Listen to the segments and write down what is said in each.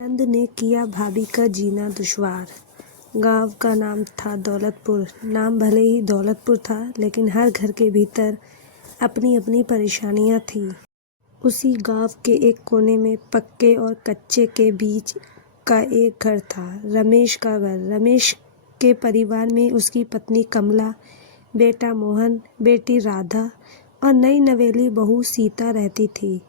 नंद ने किया भाभी का जीना दुश्वार। गांव का नाम था दौलतपुर। नाम भले ही दौलतपुर था, लेकिन हर घर के भीतर अपनी अपनी परेशानियां थीं। उसी गांव के एक कोने में पक्के और कच्चे के बीच का एक घर था, रमेश का घर। रमेश के परिवार में उसकी पत्नी कमला, बेटा मोहन, बेटी राधा और नई नवेली बहू सीता रहती थी।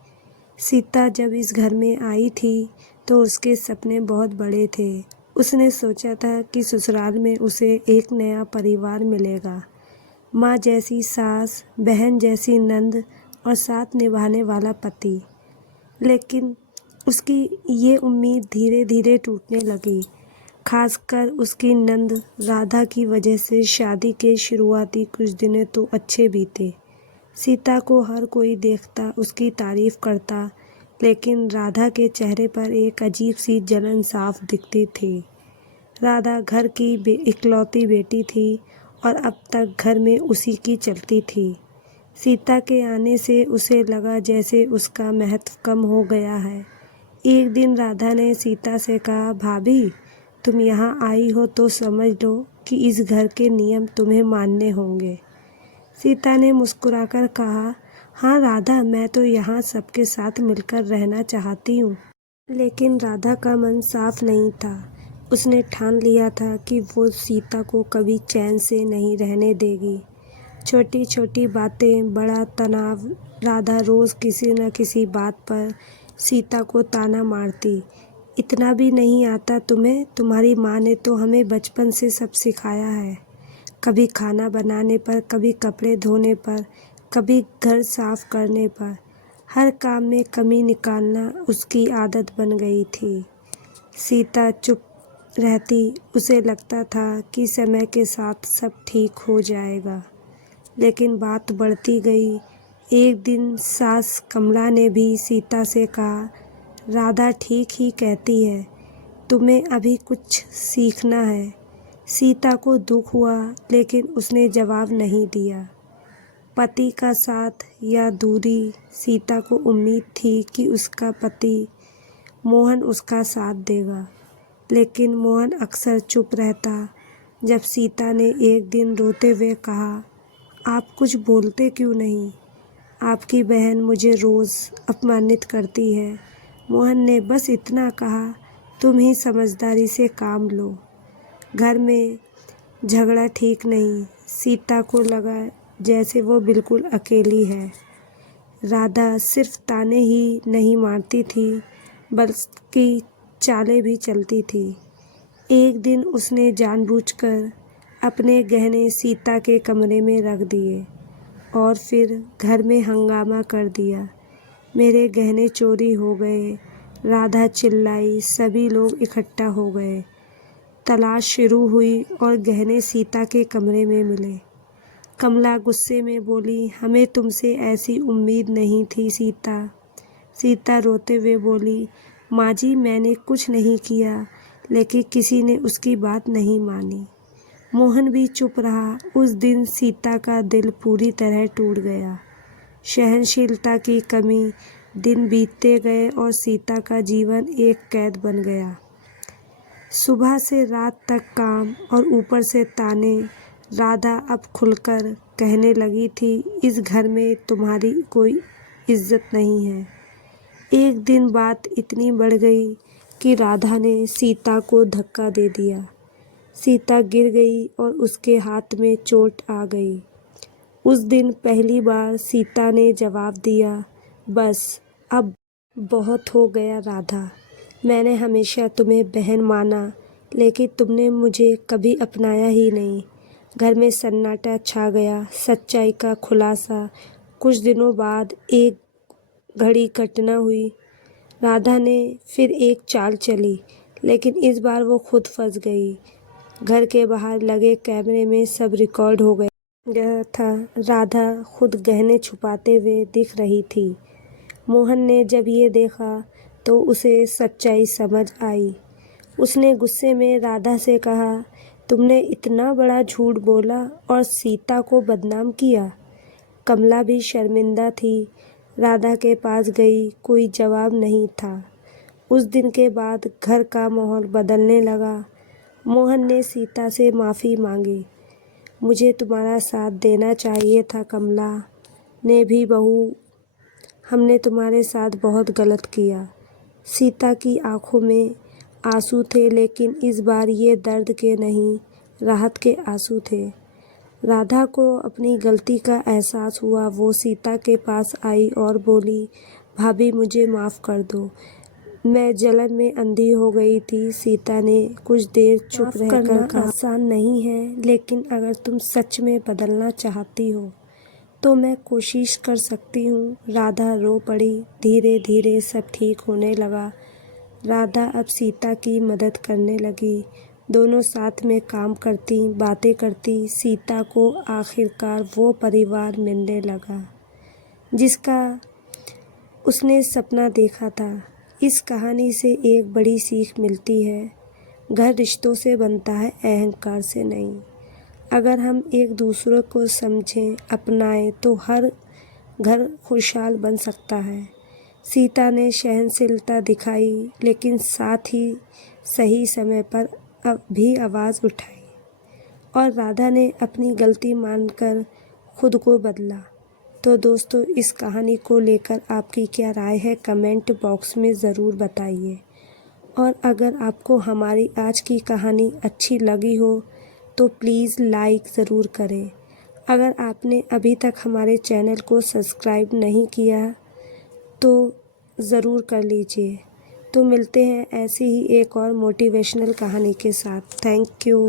सीता जब इस घर में आई थी तो उसके सपने बहुत बड़े थे। उसने सोचा था कि ससुराल में उसे एक नया परिवार मिलेगा, माँ जैसी सास, बहन जैसी नंद और साथ निभाने वाला पति। लेकिन उसकी ये उम्मीद धीरे धीरे टूटने लगी, खासकर उसकी नंद राधा की वजह से। शादी के शुरुआती कुछ दिनों तो अच्छे बीते। सीता को हर कोई देखता, उसकी तारीफ करता, लेकिन राधा के चेहरे पर एक अजीब सी जलन साफ दिखती थी। राधा घर की इकलौती बेटी थी और अब तक घर में उसी की चलती थी। सीता के आने से उसे लगा जैसे उसका महत्व कम हो गया है। एक दिन राधा ने सीता से कहा, भाभी, तुम यहाँ आई हो तो समझ लो कि इस घर के नियम तुम्हें मानने होंगे। सीता ने मुस्कुराकर कहा, हाँ राधा, मैं तो यहाँ सबके साथ मिलकर रहना चाहती हूँ। लेकिन राधा का मन साफ नहीं था। उसने ठान लिया था कि वो सीता को कभी चैन से नहीं रहने देगी। छोटी छोटी बातें, बड़ा तनाव। राधा रोज़ किसी न किसी बात पर सीता को ताना मारती। इतना भी नहीं आता तुम्हें? तुम्हारी माँ ने तो हमें बचपन से सब सिखाया है। कभी खाना बनाने पर, कभी कपड़े धोने पर, कभी घर साफ करने पर, हर काम में कमी निकालना उसकी आदत बन गई थी। सीता चुप रहती। उसे लगता था कि समय के साथ सब ठीक हो जाएगा, लेकिन बात बढ़ती गई। एक दिन सास कमला ने भी सीता से कहा, राधा ठीक ही कहती है, तुम्हें अभी कुछ सीखना है। सीता को दुख हुआ, लेकिन उसने जवाब नहीं दिया। पति का साथ या दूरी? सीता को उम्मीद थी कि उसका पति मोहन उसका साथ देगा, लेकिन मोहन अक्सर चुप रहता। जब सीता ने एक दिन रोते हुए कहा, आप कुछ बोलते क्यों नहीं? आपकी बहन मुझे रोज़ अपमानित करती है। मोहन ने बस इतना कहा, तुम ही समझदारी से काम लो। घर में झगड़ा ठीक नहीं। सीता को लगा जैसे वो बिल्कुल अकेली है। राधा सिर्फ ताने ही नहीं मारती थी, बल्कि चालें भी चलती थी। एक दिन उसने जानबूझकर अपने गहने सीता के कमरे में रख दिए और फिर घर में हंगामा कर दिया। मेरे गहने चोरी हो गए, राधा चिल्लाई। सभी लोग इकट्ठा हो गए। तलाश शुरू हुई और गहने सीता के कमरे में मिले। कमला गुस्से में बोली, हमें तुमसे ऐसी उम्मीद नहीं थी सीता। सीता रोते हुए बोली, माँ जी, मैंने कुछ नहीं किया, लेकिन किसी ने उसकी बात नहीं मानी। मोहन भी चुप रहा। उस दिन सीता का दिल पूरी तरह टूट गया। सहनशीलता की कमी। दिन बीतते गए और सीता का जीवन एक कैद बन गया। सुबह से रात तक काम और ऊपर से ताने। राधा अब खुलकर कहने लगी थी, इस घर में तुम्हारी कोई इज्जत नहीं है। एक दिन बात इतनी बढ़ गई कि राधा ने सीता को धक्का दे दिया। सीता गिर गई और उसके हाथ में चोट आ गई। उस दिन पहली बार सीता ने जवाब दिया, बस अब बहुत हो गया राधा। मैंने हमेशा तुम्हें बहन माना, लेकिन तुमने मुझे कभी अपनाया ही नहीं। घर में सन्नाटा छा गया। सच्चाई का खुलासा। कुछ दिनों बाद एक घड़ी घटना हुई। राधा ने फिर एक चाल चली, लेकिन इस बार वो खुद फंस गई। घर के बाहर लगे कैमरे में सब रिकॉर्ड हो गया था। राधा खुद गहने छुपाते हुए दिख रही थी। मोहन ने जब ये देखा तो उसे सच्चाई समझ आई। उसने गुस्से में राधा से कहा, तुमने इतना बड़ा झूठ बोला और सीता को बदनाम किया। कमला भी शर्मिंदा थी। राधा के पास गई, कोई जवाब नहीं था। उस दिन के बाद घर का माहौल बदलने लगा। मोहन ने सीता से माफ़ी मांगी। मुझे तुम्हारा साथ देना चाहिए था कमला ने भी बहू, हमने तुम्हारे साथ बहुत गलत किया। सीता की आंखों में आंसू थे, लेकिन इस बार ये दर्द के नहीं, राहत के आंसू थे। राधा को अपनी गलती का एहसास हुआ। वो सीता के पास आई और बोली, भाभी मुझे माफ़ कर दो, मैं जलन में अंधी हो गई थी। सीता ने कुछ देर चुप रहकर कहा, आसान नहीं है, लेकिन अगर तुम सच में बदलना चाहती हो तो मैं कोशिश कर सकती हूँ। राधा रो पड़ी। धीरे धीरे सब ठीक होने लगा। राधा अब सीता की मदद करने लगी। दोनों साथ में काम करती, बातें करती। सीता को आखिरकार वो परिवार मिलने लगा जिसका उसने सपना देखा था। इस कहानी से एक बड़ी सीख मिलती है, घर रिश्तों से बनता है, अहंकार से नहीं। अगर हम एक दूसरे को समझें, अपनाएं, तो हर घर खुशहाल बन सकता है। सीता ने सहनशीलता दिखाई, लेकिन साथ ही सही समय पर भी आवाज़ उठाई, और राधा ने अपनी गलती मानकर खुद को बदला। तो दोस्तों, इस कहानी को लेकर आपकी क्या राय है, कमेंट बॉक्स में ज़रूर बताइए। और अगर आपको हमारी आज की कहानी अच्छी लगी हो तो प्लीज़ लाइक ज़रूर करें। अगर आपने अभी तक हमारे चैनल को सब्सक्राइब नहीं किया तो ज़रूर कर लीजिए। तो मिलते हैं ऐसी ही एक और मोटिवेशनल कहानी के साथ। Thank you.